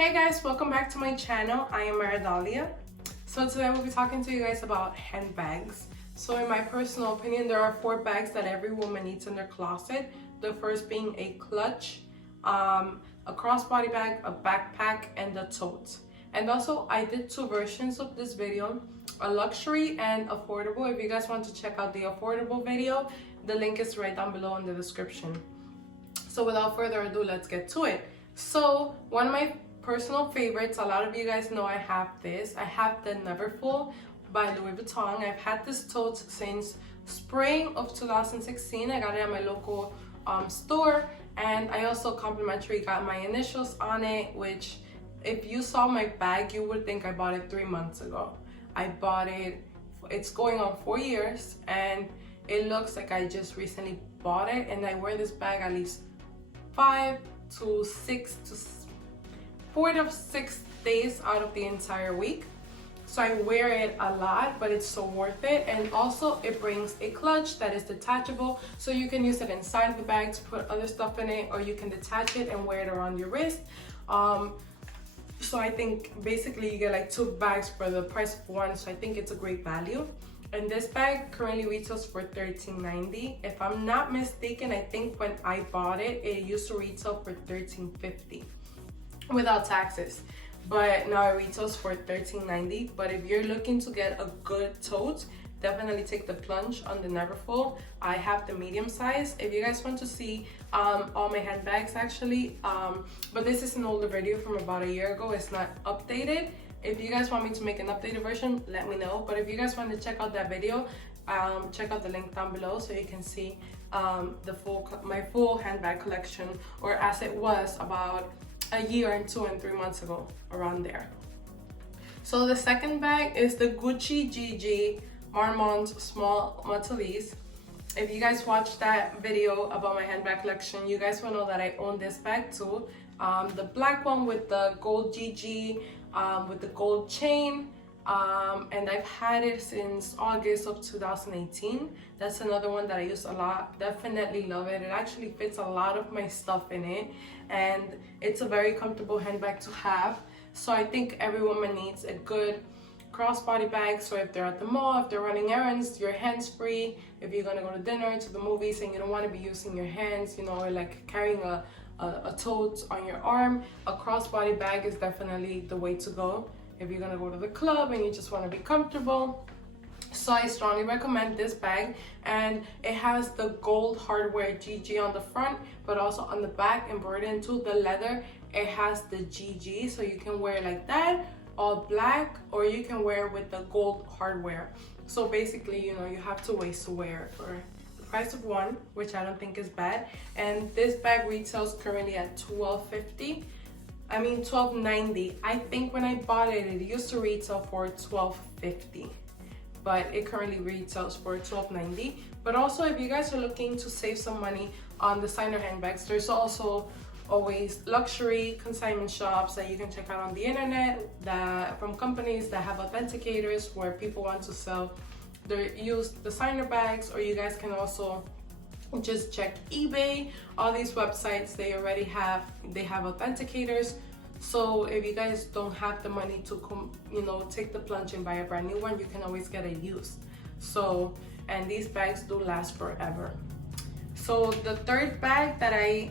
Hey guys, welcome back to my channel. I am Maridalia. So today we'll be talking to you guys about handbags. So in my personal opinion, there are 4 bags that every woman needs in their closet. The first being a clutch, a crossbody bag, a backpack, and a tote. And also I did 2 versions of this video, a luxury and affordable. If you guys want to check out the affordable video, the link is right down below in the description. So without further ado, let's get to it. So one of my personal favorites, a lot of you guys know I have this. I have the Neverfull by Louis Vuitton. I've had this tote since spring of 2016. I got it at my local store, and I also complimentary got my initials on it, which if you saw my bag, you would think I bought it 3 months ago. I bought it, it's going on 4 years, and it looks like I just recently bought it, and I wear this bag at least 4 to 6 days out of the entire week. So I wear it a lot, but it's so worth it. And also it brings a clutch that is detachable, so you can use it inside the bag to put other stuff in it, or you can detach it and wear it around your wrist. So I think basically you get like 2 bags for the price of 1, so I think it's a great value. And this bag currently retails for $13.90. If I'm not mistaken, I think when I bought it, it used to retail for $13.50 without taxes, but now it retails for $13.90. But if you're looking to get a good tote, definitely take the plunge on the Neverfull. I have the medium size. If you guys want to see all my handbags actually, but this is an older video from about a year ago. It's not updated. If you guys want me to make an updated version, let me know. But if you guys want to check out that video, check out the link down below so you can see my full handbag collection, or as it was about a year and 2 and 3 months ago, around there. So the second bag is the Gucci GG Marmont small matelassé. If you guys watched that video about my handbag collection, you guys will know that I own this bag too. The black one with the gold GG, with the gold chain, and I've had it since August of 2018. That's another one that I use a lot. Definitely love it. It actually fits a lot of my stuff in it, and it's a very comfortable handbag to have. So I think every woman needs a good crossbody bag. So if they're at the mall, if they're running errands, you're hands free. If you're gonna go to dinner, to the movies, and you don't want to be using your hands, you know, or like carrying a tote on your arm, a crossbody bag is definitely the way to go. If you're gonna go to the club and you just want to be comfortable, so I strongly recommend this bag. And it has the gold hardware GG on the front, but also on the back, embroidered into the leather, it has the GG, so you can wear it like that, all black, or you can wear it with the gold hardware. So basically, you know, you have 2 ways to wear it for the price of 1, which I don't think is bad. And this bag retails currently at $12.50. I mean $12.90. I think when I bought it, it used to retail for $12.50, but it currently retails for $12.90. But also, if you guys are looking to save some money on designer handbags, there's also always luxury consignment shops that you can check out on the internet, that from companies that have authenticators where people want to sell their used designer bags. Or you guys can also just check eBay. All these websites, they have authenticators. So if you guys don't have the money to take the plunge and buy a brand new one, you can always get it used. So, and these bags do last forever. So the third bag that I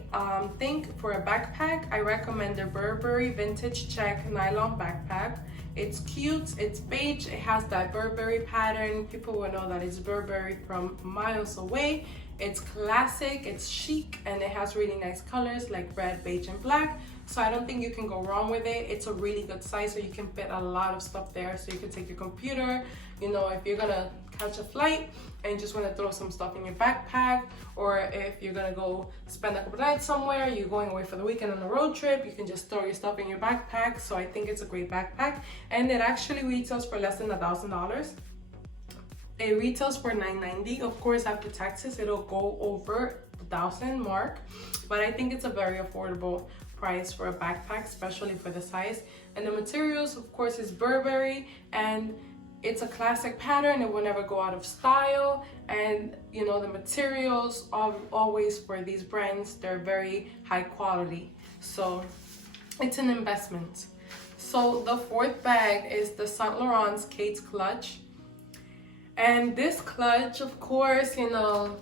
think for a backpack, I recommend the Burberry vintage check nylon backpack. It's cute, it's beige, it has that Burberry pattern. People will know that it's Burberry from miles away. It's classic, it's chic, and it has really nice colors like red, beige, and black. So I don't think you can go wrong with it. It's a really good size, so you can fit a lot of stuff there. So you can take your computer, you know, if you're gonna catch a flight and you just want to throw some stuff in your backpack, or if you're gonna go spend a couple nights somewhere, you're going away for the weekend on a road trip, you can just throw your stuff in your backpack. So I think it's a great backpack, and it actually retails for less than $1,000. It retails for $9.90. Of course, after taxes, it'll go over the 1,000 mark, but I think it's a very affordable price for a backpack, especially for the size. And the materials, of course, is Burberry, and it's a classic pattern. It will never go out of style. And you know, the materials always for these brands, they're very high quality. So it's an investment. So the fourth bag is the Saint Laurent's Kate's clutch. And this clutch, of course, you know,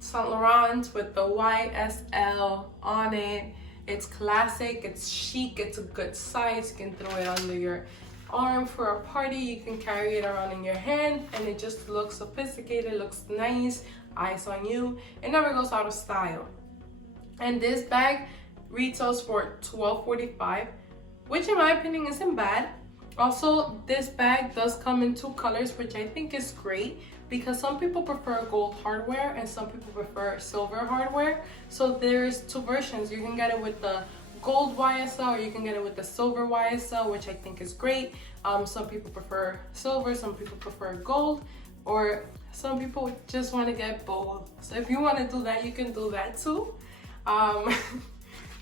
Saint Laurent with the YSL on it. It's classic, it's chic, it's a good size. You can throw it under your arm for a party. You can carry it around in your hand and it just looks sophisticated, looks nice, eyes on you. It never goes out of style. And this bag retails for $12.45, which in my opinion isn't bad. Also, this bag does come in 2 colors, which I think is great because some people prefer gold hardware and some people prefer silver hardware. So there's 2 versions. You can get it with the gold YSL or you can get it with the silver YSL, which I think is great. Some people prefer silver, some people prefer gold, or some people just want to get both. So if you want to do that, you can do that too.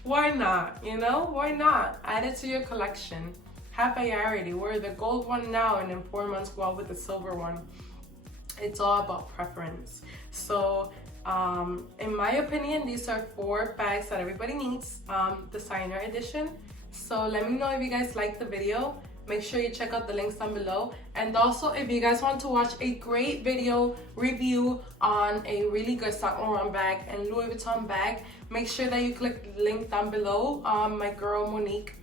Why not? You know, why not? Add it to your collection. Have variety. Wear the gold one now and in 4 months go out with the silver one. It's all about preference. So in my opinion, these are 4 bags that everybody needs, designer edition. So let me know if you guys like the video. Make sure you check out the links down below. And also, if you guys want to watch a great video review on a really good Saint Laurent bag and Louis Vuitton bag, make sure that you click the link down below. My girl Monique,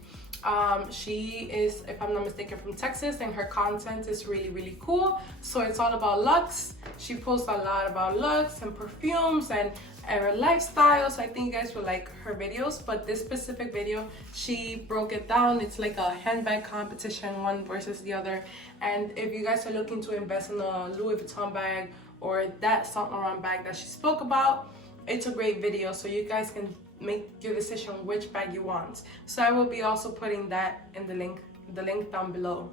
she is, if I'm not mistaken, from Texas, and her content is really cool. So it's all about luxe. She posts a lot about luxe and perfumes and her lifestyle, so I think you guys will like her videos. But this specific video, she broke it down. It's like a handbag competition, one versus the other. And if you guys are looking to invest in a Louis Vuitton bag or that Saint Laurent bag that she spoke about, it's a great video, so you guys can make your decision which bag you want. So I will be also putting that in the link down below.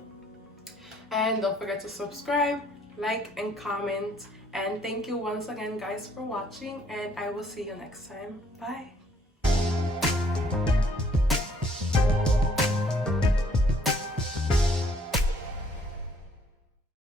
And don't forget to subscribe, like, and comment. And thank you once again, guys, for watching, and I will see you next time. Bye.